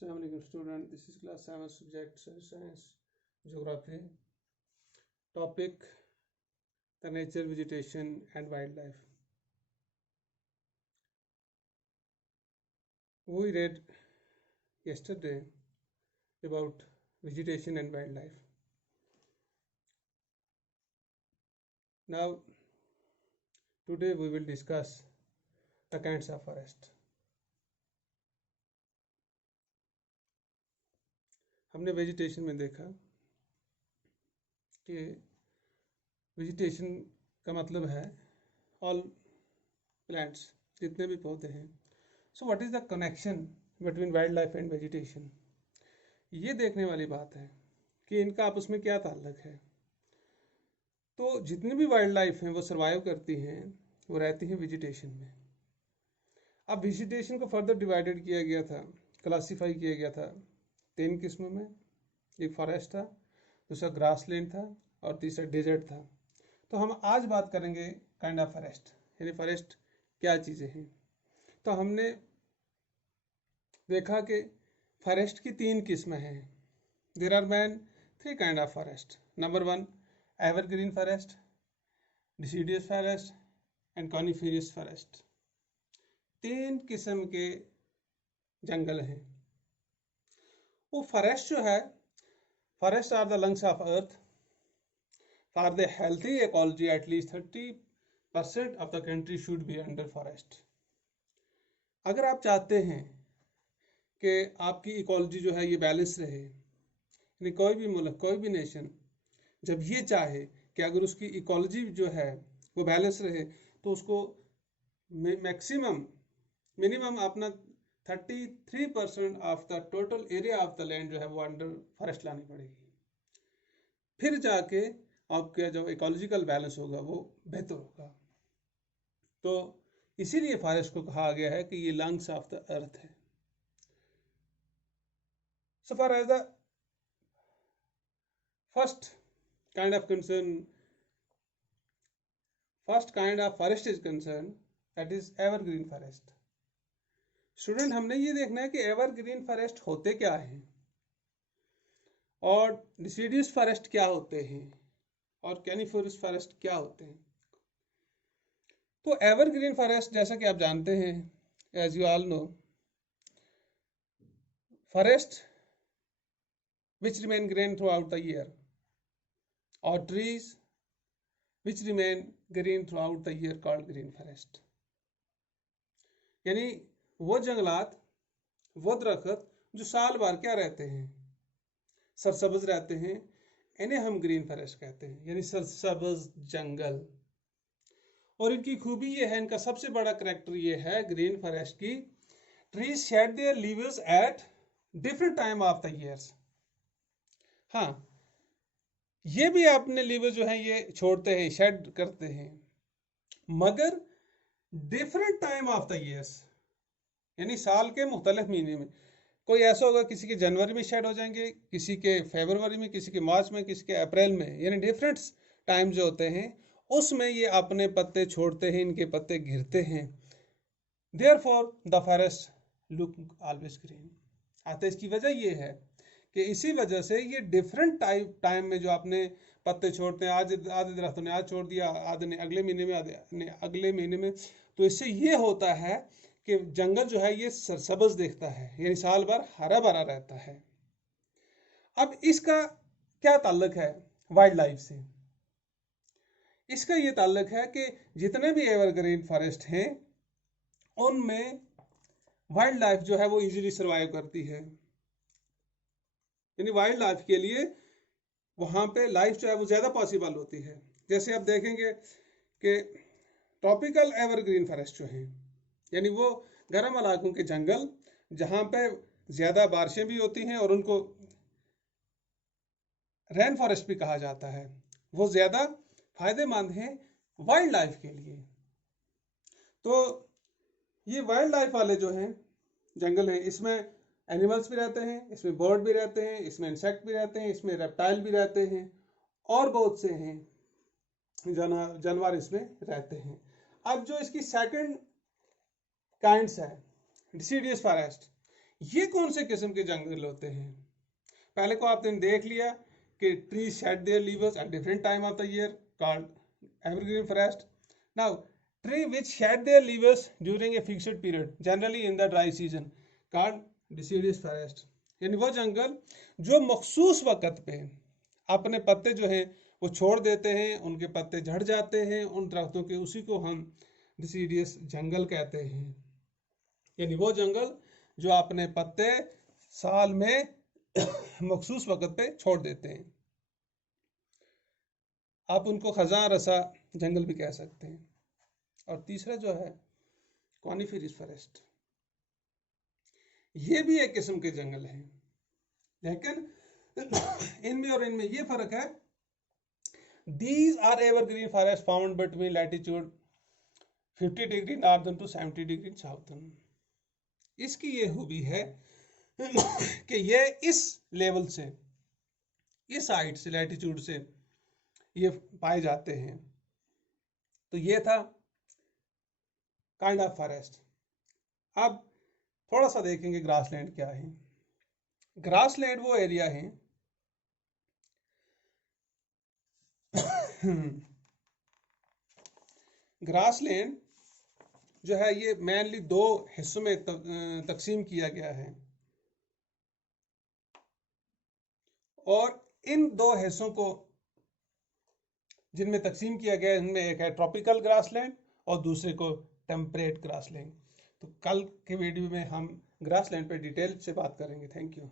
Assalamualaikum student, this is class 7 subject science geography. Topic: the nature, vegetation and wildlife. We read yesterday about vegetation and wildlife. Now today we will discuss the kinds of forest. हमने vegetation में देखा कि vegetation का मतलब है all plants, जितने भी पौधे हैं. So what is the connection between wild life and vegetation. ये देखने वाली बात है कि इनका आपस में क्या ताल्लुक है. तो जितनी भी वाइल्ड लाइफ हैं वो सर्वाइव करती हैं, वो रहती हैं वेजिटेशन में. अब वेजिटेशन को फर्दर डिवाइडेड किया गया था, क्लासीफाई किया गया था 3 किस्मों में. एक फॉरेस्ट था, दूसरा ग्रासलैंड था और तीसरा डेजर्ट था. तो हम आज बात करेंगे काइंड ऑफ फॉरेस्ट, यानी फॉरेस्ट क्या चीज़ें हैं. तो हमने देखा कि फॉरेस्ट की 3 किस्में हैं. There are main 3 kind of forest. Number 1 evergreen forest, deciduous forest and coniferous forest. 3 किस्म के जंगल हैं. वो फॉरेस्ट जो है, forest are the lungs of earth. For the healthy ecology at least 30% of the country should be under forest. अगर आप चाहते हैं कि आपकी इकोलॉजी जो है ये बैलेंस रहे, यानी कोई भी मुल्क, कोई भी नेशन जब ये चाहे कि अगर उसकी इकोलॉजी जो है वो बैलेंस रहे, तो उसको मिनिमम अपना 33% of the total area of the land जो है वो अंडर फॉरेस्ट लानी पड़ेगी. फिर जाके आपका जो इकोलॉजिकल बैलेंस होगा वो बेहतर होगा. तो इसीलिए फॉरेस्ट को कहा गया है कि ये लंग्स ऑफ द अर्थ है. So far as the first kind of forest is concerned, that is evergreen forest. Student, हमने ये देखना है कि एवरग्रीन फॉरेस्ट होते क्या हैं और डिसीडियस फॉरेस्ट क्या होते हैं और कैनिफेरस फॉरेस्ट क्या होते हैं. तो एवरग्रीन फॉरेस्ट, जैसा कि आप जानते हैं, as you all know, forest which remain green throughout the year, or trees which remain green throughout the year called green forest. यानी वो जंगलात, वो दरख्त जो साल भर क्या रहते हैं, सरसब्ज रहते हैं, इन्हें हम ग्रीन फॉरेस्ट कहते हैं, यानी सरसब्ज जंगल. और इनकी खूबी ये है, इनका सबसे बड़ा करैक्टर ये है ग्रीन फॉरेस्ट की, trees shade there leaves at different time of the years. हाँ, ये भी अपने लीवर जो है ये छोड़ते हैं, शेड करते हैं, मगर different time of the years, यानी साल के मुख्तलिफ महीने में. कोई ऐसा होगा किसी के जनवरी में शेड हो जाएंगे, किसी के फरवरी में, किसी के मार्च में, किसी के अप्रैल में, यानी डिफरेंट टाइम जो होते हैं उसमें ये अपने पत्ते छोड़ते हैं, इनके पत्ते गिरते हैं. Therefore the forest look always green. आता इसकी वजह ये है कि इसी वजह से ये डिफरेंट टाइम में जो आपने पत्ते छोड़ते हैं, आज आधे दरख्तों ने आज छोड़ दिया, आधे ने अगले महीने में, आधे ने अगले महीने में, तो इससे ये होता है कि जंगल जो है ये सरसब्ज दिखता है, यानी साल भर हरा भरा रहता है. अब इसका क्या ताल्लुक है वाइल्ड लाइफ से. इसका ये ताल्लुक है कि जितने भी एवरग्रीन फॉरेस्ट हैं उनमें वाइल्ड लाइफ जो है वो इजीली सर्वाइव करती है. यानी वाइल्ड लाइफ के लिए वहाँ पे लाइफ जो है वो ज़्यादा पॉसिबल होती है. जैसे आप देखेंगे कि ट्रॉपिकल एवरग्रीन फॉरेस्ट जो हैं, यानी वो गर्म इलाकों के जंगल जहाँ पे ज़्यादा बारिशें भी होती हैं और उनको रेन फॉरेस्ट भी कहा जाता है, वो ज़्यादा फायदेमंद हैं वाइल्ड लाइफ के लिए. तो ये वाइल्ड लाइफ वाले जो हैं जंगल हैं, इसमें एनिमल्स भी रहते हैं, इसमें बर्ड भी रहते हैं, इसमें इंसेक्ट भी रहते हैं, इसमें रेप्टाइल भी रहते हैं और बहुत से हैं जानवर इसमें रहते हैं. अब जो इसकी सेकंड काइंड्स है डिसीडियस फॉरेस्ट, ये कौन से किस्म के जंगल होते हैं? पहले को आपने देख लिया कि tree shade there leaves at different time of the year called evergreen forest. Now tree which shade there leaves during a fixed period generally in the dry season called deciduous forest. यानी वो जंगल जो मखसूस वक्त पे अपने पत्ते जो हैं वो छोड़ देते हैं, उनके पत्ते झड़ जाते हैं उन दरख्तों के, उसी को हम डिसीडियस जंगल कहते हैं. यानी वो जंगल जो अपने पत्ते साल में मखसूस वक्त पे छोड़ देते हैं. आप उनको खजा रसा जंगल भी कह सकते हैं. और तीसरा जो है कॉनिफेरस फॉरेस्ट, ये भी एक किस्म के जंगल हैं, लेकिन इनमें और इनमें ये फर्क है. These are evergreen forest found between latitude 50 degree northern to 70 degree southern. इसकी ये खूबी है कि ये इस लेवल से, इस हाइट से, लैटिट्यूड से ये पाए जाते हैं. तो ये था काइंड ऑफ फॉरेस्ट. अब थोड़ा सा देखेंगे ग्रासलैंड क्या है. ग्रासलैंड वो एरिया है ग्रासलैंड जो है ये मेनली दो हिस्सों में तकसीम किया गया है, और इन दो हिस्सों को जिनमें तकसीम किया गया है इनमें एक है ट्रॉपिकल ग्रासलैंड और दूसरे को टेम्परेट ग्रासलैंड. तो कल के वीडियो में हम ग्रासलैंड पे डिटेल से बात करेंगे. Thank you.